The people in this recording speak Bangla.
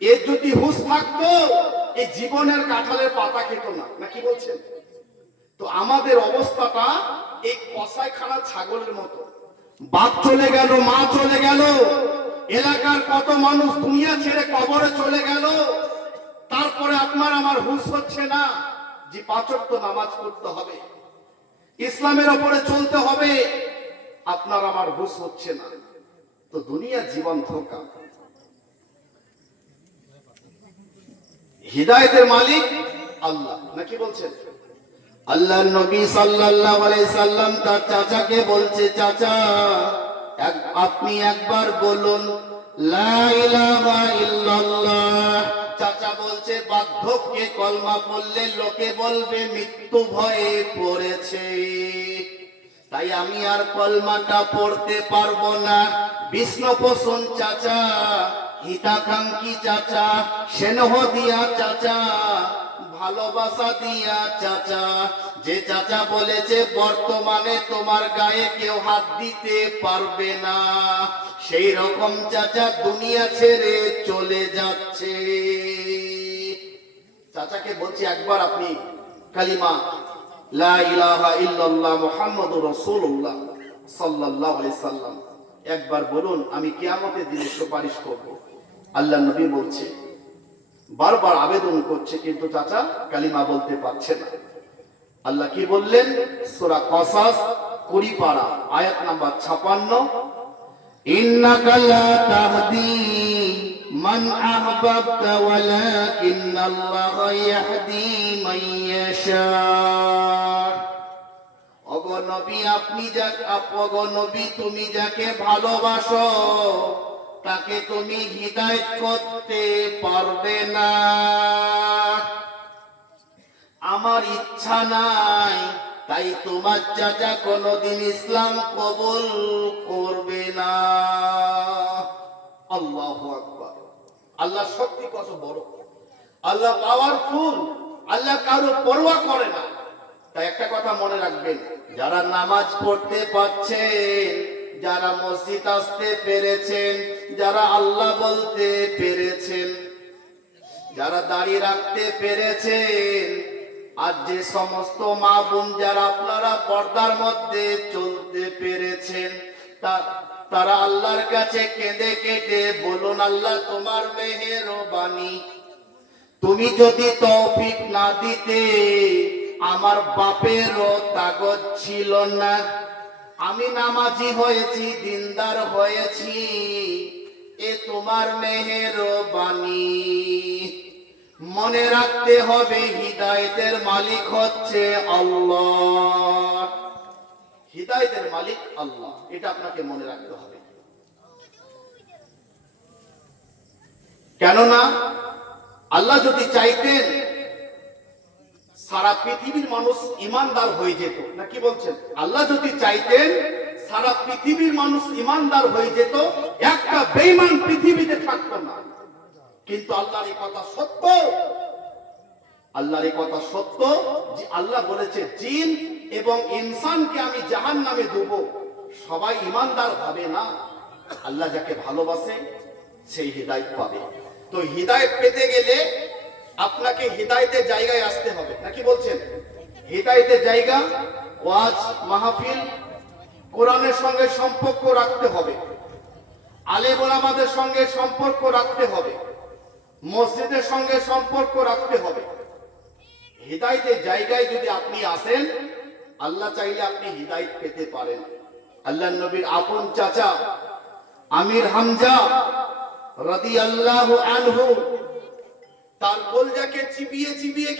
এর যদি হুঁশ থাকতো এই জীবনের কাঁঠালের পাতা খেত না, নাকি বলছেন? তো আমাদের অবস্থাটা এই কসাইখানা ছাগলের মতো। বাপ চলে গেল, মা চলে গেল, এলাকার কত মানুষ দুনিয়া ছেড়ে কবরে চলে গেল, তারপরে আপনার আমার হুঁশ হচ্ছে না যে 5 ওয়াক্ত নামাজ পড়তে হবে, ইসলামের ওপরে চলতে হবে, আপনার আমার হুঁশ হচ্ছে না। তো দুনিয়া জীবন ধোঁকা। হিদায়াতের মালিক আল্লাহ, নাকি বলছেন? আল্লাহ নবী সাল্লাল্লাহু আলাইহি সাল্লাম তার চাচাকে বলছে, চাচা আপনি একবার বলুন লা ইলাহা ইল্লাল্লাহ। চাচা বলছে, বার্ধক্যে কলমা পড়লে লোকে বলবে মৃত্যু ভয়ে পড়েছে, তাই আমি আর কলমাটা পড়তে পারবো না। বিষ্ণুপোষণ চাচা, হিতাকাঙ্ক্ষী চাচা, স্নেহ দিয়া চাচা, ভালোবাসা দিয়া চাচা, যে চাচা বলেছে বর্তমানে তোমার গায়ে কেউ হাত দিতে পারবে না, সেই রকম চাচা দুনিয়া ছেড়ে চলে যাচ্ছে। চাচাকে বলছি একবার আপনি কালিমা লা ইলাহা ইল্লাল্লাহ মুহাম্মাদুর রাসূলুল্লাহ সাল্লাল্লাহু আলাইহি সাল্লাম একবার বলুন, আমি কিয়ামতের দিনে সুপারিশ করব। আল্লাহ নবী বলছে, বারবার আবেদন করছে, কিন্তু চাচা কালিমা বলতে পারছে না। আল্লাহ কি বললেন? সূরা কসাস 20 পারা আয়াত নাম্বার 56, ইন্নাকা লা তাহদি মান আহবাবতা ওয়ালাকিন্নাল্লাহা ইয়াহদি মান ইয়াশা। ওগো নবী, নবী তুমি যাকে ভালোবাসো তাকে তুমি হিদায়াত করতে পারবে না। আমার ইচ্ছা নাই, তাই তোমার চাচা কোনদিন ইসলাম কবুল করবে না। আল্লাহু আকবার। আল্লাহ সত্যি কত বড়, আল্লাহ পাওয়ারফুল, আল্লাহ কারো পরোয়া করে না। তাই একটা কথা মনে রাখবেন, যারা নামাজ পড়তে পারছেন, যারা মসজিদ আসতে পেরেছেন, যারা আল্লাহ বলতে পেরেছেন, যারা দাঁড়িয়ে রাখতে পেরেছেন, আর যে সমস্ত মা বোন যারা আপনারা পর্দার মধ্যে চলতে পেরেছেন, তারা আল্লাহর কাছে কেঁদে কেটে বলুন, আল্লাহ তোমার মেহেরবানি, তুমি যদি তৌফিক না দিতে আমার বাপেরও তাগত ছিল না, আমি নামাজি হয়েছি, দিনদার হয়েছি, এ তোমার মেহেরবানি। মনে রাখতে হবে হিদায়াতের মালিক হচ্ছে আল্লাহ, হিদায়াতের মালিক আল্লাহ, এটা আপনাকে মনে রাখতে হবে। কেননা আল্লাহ যদি চাইতেন সারা পৃথিবীর মানুষ ইমানদার হয়ে যেত, নাকি বলছেন? আল্লাহ যদি চাইতেন সারা পৃথিবীর মানুষ ইমানদার হয়ে যেত, একটা বেঈমান পৃথিবীতে থাকতো না। কিন্তু আল্লাহর এই কথা সত্য, আল্লাহর এই কথা সত্য যে আল্লাহ বলেছে জিন এবং ইনসানকে আমি জাহান্নামে দেব, সবাই ইমানদার হবে না। আল্লাহ যাকে ভালোবাসে সেই হিদায়াত পাবে। তো হিদায়াত পেতে গেলে আপনাকে হিদায়াতের জায়গায় আসতে হবে, নাকি বলছেন? হিদায়াতের জায়গা ওয়াজ মাহফিল, কোরআনের সঙ্গে সম্পর্ক রাখতে হবে, আলেম ওলামাদের সঙ্গে সম্পর্ক রাখতে হবে, মসজিদের সঙ্গে সম্পর্ক রাখতে হবে। হিদায়াতের জায়গায় যদি আপনি আসেন, আল্লাহ চাইলে আপনি হিদায়াত পেতে পারেন। আল্লাহর নবীর আপন চাচা আমির হামজা রাদিয়াল্লাহু আনহু তার কলজাকে চিবিয়ে চিবিয়ে